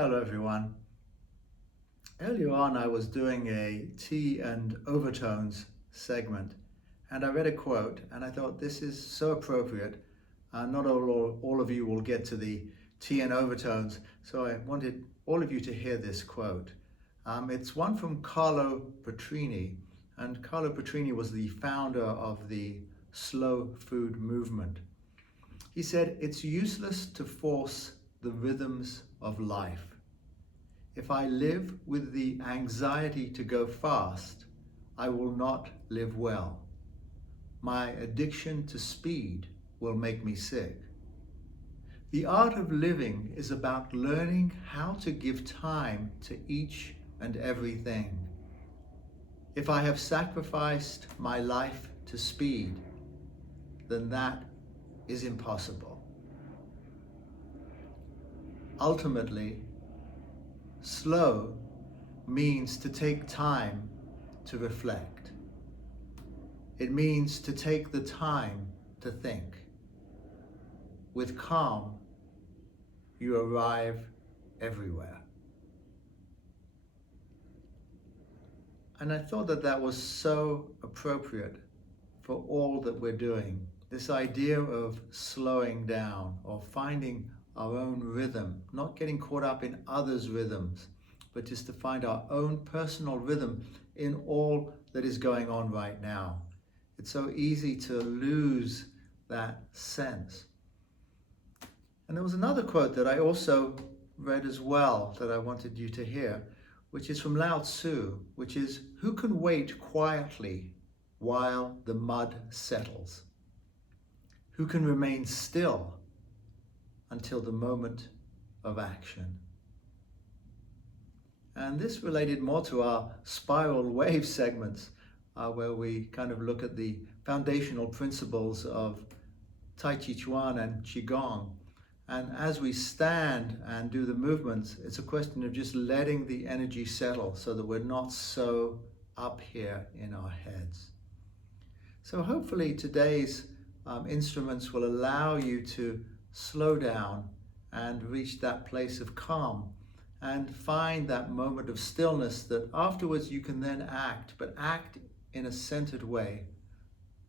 Hello everyone. Earlier on I was doing a tea and overtones segment and I read a quote and I thought this is so appropriate. Not all of you will get to the tea and overtones, so I wanted all of you to hear this quote. It's one from Carlo Petrini, and Carlo Petrini was the founder of the slow food movement. He said, "It's useless to force the rhythms of life. If I live with the anxiety to go fast, I will not live well. My addiction to speed will make me sick. The art of living is about learning how to give time to each and everything. If I have sacrificed my life to speed, then that is impossible." Ultimately, slow means to take time to reflect. It means to take the time to think. With calm, you arrive everywhere. And I thought that that was so appropriate for all that we're doing. This idea of slowing down or finding our own rhythm, not getting caught up in others' rhythms, but just to find our own personal rhythm in all that is going on right now. It's so easy to lose that sense. And there was another quote that I also read as well that I wanted you to hear, which is from Lao Tzu, which is, "Who can wait quietly while the mud settles? Who can remain still until the moment of action?" And this related more to our spiral wave segments, where we kind of look at the foundational principles of Tai Chi Chuan and Qigong. And as we stand and do the movements, it's a question of just letting the energy settle so that we're not so up here in our heads. So hopefully today's instruments will allow you to slow down and reach that place of calm and find that moment of stillness that afterwards you can then act, but act in a centered way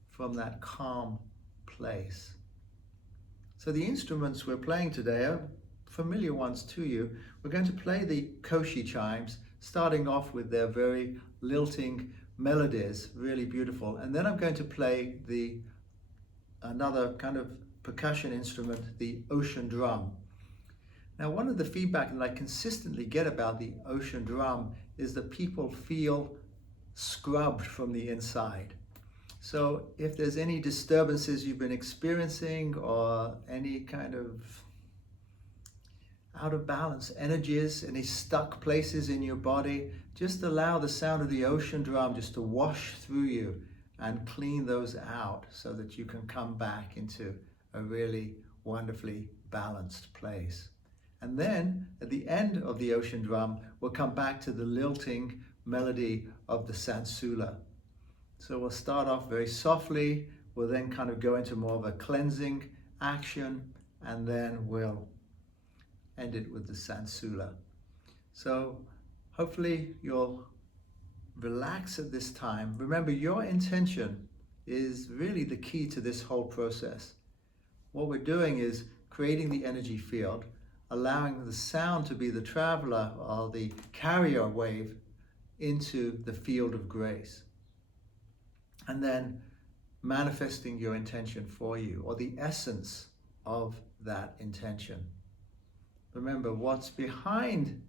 from that calm place. So the instruments we're playing today are familiar ones to you. We're going to play the Koshi chimes, starting off with their very lilting melodies, really beautiful. And then I'm going to play another kind of percussion instrument, the ocean drum. Now, one of the feedback that I consistently get about the ocean drum is that people feel scrubbed from the inside. So if there's any disturbances you've been experiencing or any kind of out of balance energies, any stuck places in your body, just allow the sound of the ocean drum just to wash through you and clean those out so that you can come back into a really wonderfully balanced place. And then at the end of the ocean drum, we'll come back to the lilting melody of the Sansula. So we'll start off very softly, we'll then kind of go into more of a cleansing action, and then we'll end it with the Sansula. So hopefully you'll relax at this time. Remember, your intention is really the key to this whole process. What we're doing is creating the energy field, allowing the sound to be the traveler or the carrier wave into the field of grace. And then manifesting your intention for you, or the essence of that intention. Remember, what's behind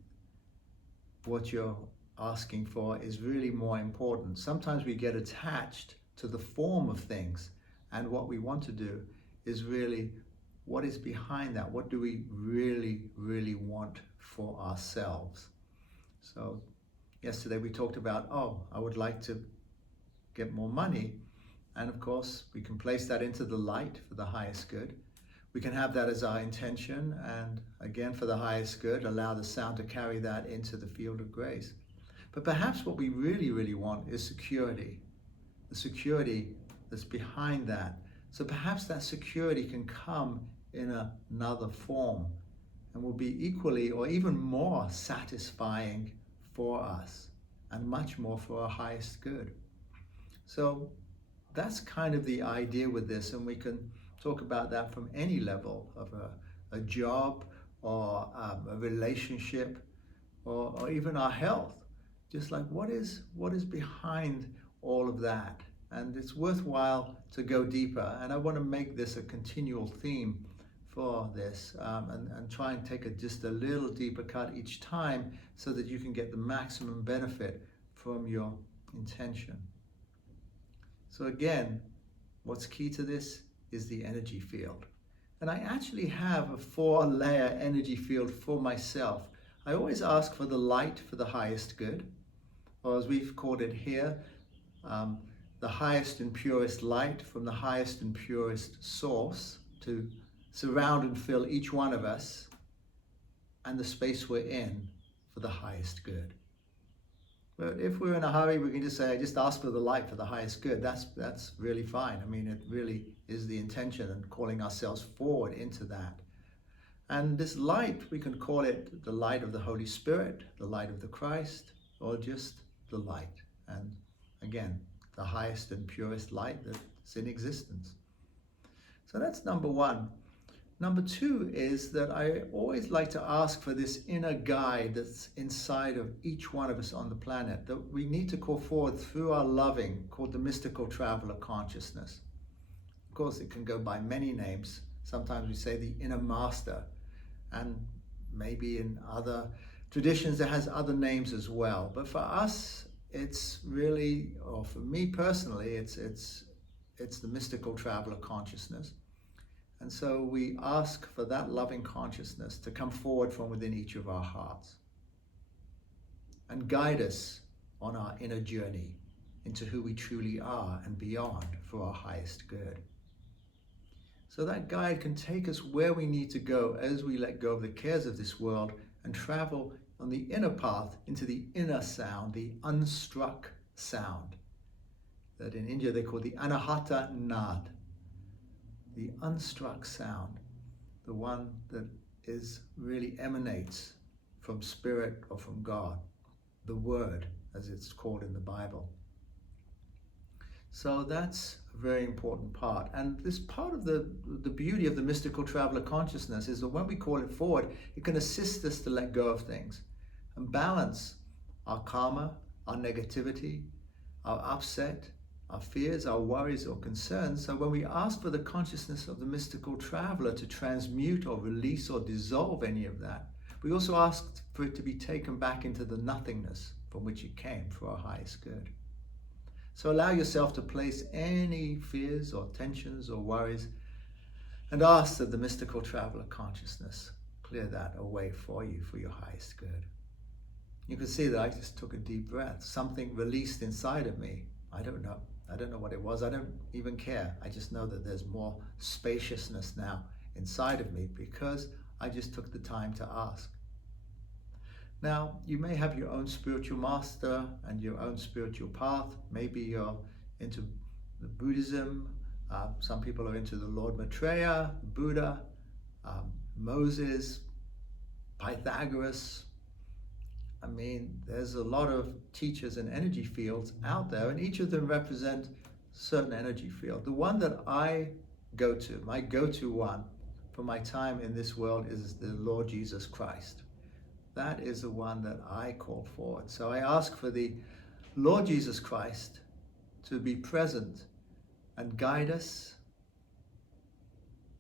what you're asking for is really more important. Sometimes we get attached to the form of things, and what we want to do is really what is behind that. What do we really, really want for ourselves? So yesterday we talked about, I would like to get more money. And of course, we can place that into the light for the highest good. We can have that as our intention, and again, for the highest good, allow the sound to carry that into the field of grace. But perhaps what we really, really want is security. The security that's behind that. So perhaps that security can come in another form. and will be equally or even more satisfying for us and much more for our highest good. So that's kind of the idea with this, and we can talk about that from any level of a job or a relationship or even our health. Just like what is behind all of that? And it's worthwhile to go deeper, and I want to make this a continual theme for this, and try and take just a little deeper cut each time so that you can get the maximum benefit from your intention. So again, what's key to this is the energy field. And I actually have a 4-layer energy field for myself. I always ask for the light for the highest good, or as we've called it here, the highest and purest light from the highest and purest source to surround and fill each one of us and the space we're in for the highest good. But if we're in a hurry, we can just say, I just ask for the light for the highest good. That's really fine. I mean, it really is the intention and calling ourselves forward into that. And this light, we can call it the light of the Holy Spirit, the light of the Christ, or just the light. And again, the highest and purest light that's in existence. So that's number one. Number two is that I always like to ask for this inner guide that's inside of each one of us on the planet that we need to call forward through our loving, called the mystical traveler consciousness. Of course, it can go by many names. Sometimes we say the inner master, and maybe in other traditions it has other names as well. But for us, it's really, or for me personally, it's the mystical traveler consciousness. And so we ask for that loving consciousness to come forward from within each of our hearts and guide us on our inner journey into who we truly are and beyond for our highest good. So that guide can take us where we need to go as we let go of the cares of this world and travel on the inner path into the inner sound, the unstruck sound, that in India they call the anahata nad. The unstruck sound, the one that really emanates from spirit or from God, the word as it's called in the Bible. So that's a very important part. And this part of the beauty of the mystical traveler consciousness is that when we call it forward, it can assist us to let go of things and balance our karma, our negativity, our upset, our fears, our worries or concerns. So when we ask for the consciousness of the mystical traveler to transmute or release or dissolve any of that, we also ask for it to be taken back into the nothingness from which it came for our highest good. So allow yourself to place any fears or tensions or worries and ask that the mystical traveler consciousness clear that away for you for your highest good. You can see that I just took a deep breath. Something released inside of me. I don't know what it was. I don't even care. I just know that there's more spaciousness now inside of me because I just took the time to ask. Now, you may have your own spiritual master and your own spiritual path. Maybe you're into the Buddhism. Some people are into the Lord Maitreya, Buddha, Moses, Pythagoras. I mean, there's a lot of teachers and energy fields out there, and each of them represent a certain energy field. The one that I go to, my go-to one for my time in this world is the Lord Jesus Christ. That is the one that I call forward. So I ask for the Lord Jesus Christ to be present and guide us,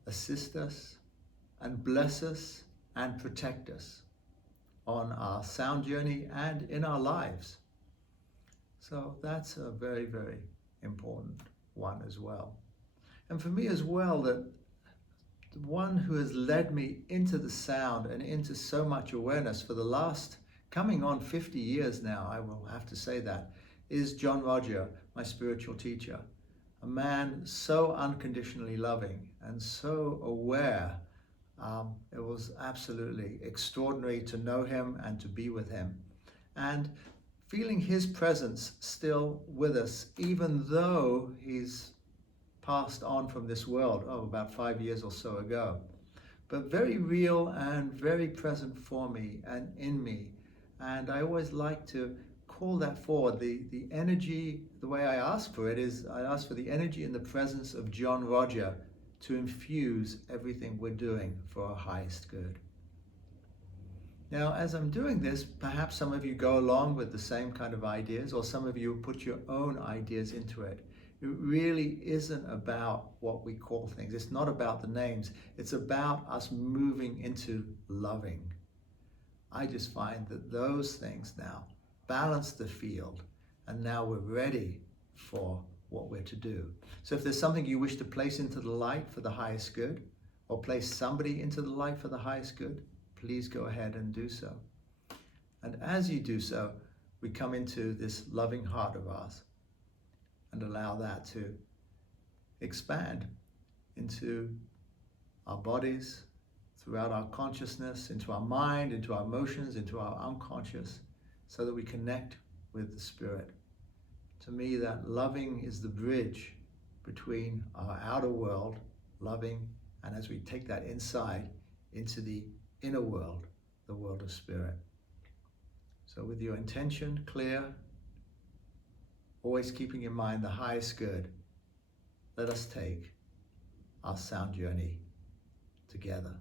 assist us, and bless us and protect us on our sound journey and in our lives. So that's a very, very important one as well. And for me as well, that the one who has led me into the sound and into so much awareness for the last coming on 50 years now, I will have to say that, is John Roger, my spiritual teacher. A man so unconditionally loving and so aware. It was absolutely extraordinary to know him and to be with him. And feeling his presence still with us, even though he's passed on from this world, about 5 years or so ago. but very real and very present for me and in me. And I always like to call that forward. The energy, the way I ask for it is, I ask for the energy and the presence of John Roger to infuse everything we're doing for our highest good. Now, as I'm doing this, perhaps some of you go along with the same kind of ideas, or some of you put your own ideas into it. It really isn't about what we call things. It's not about the names. It's about us moving into loving. I just find that those things now balance the field, and now we're ready for what we're to do. So if there's something you wish to place into the light for the highest good, or place somebody into the light for the highest good, please go ahead and do so. And as you do so, we come into this loving heart of ours and allow that to expand into our bodies, throughout our consciousness, into our mind, into our emotions, into our unconscious, so that we connect with the Spirit. To me, that loving is the bridge between our outer world, loving, and as we take that inside into the inner world, the world of Spirit. So with your intention clear, always keeping in mind the highest good, let us take our sound journey together.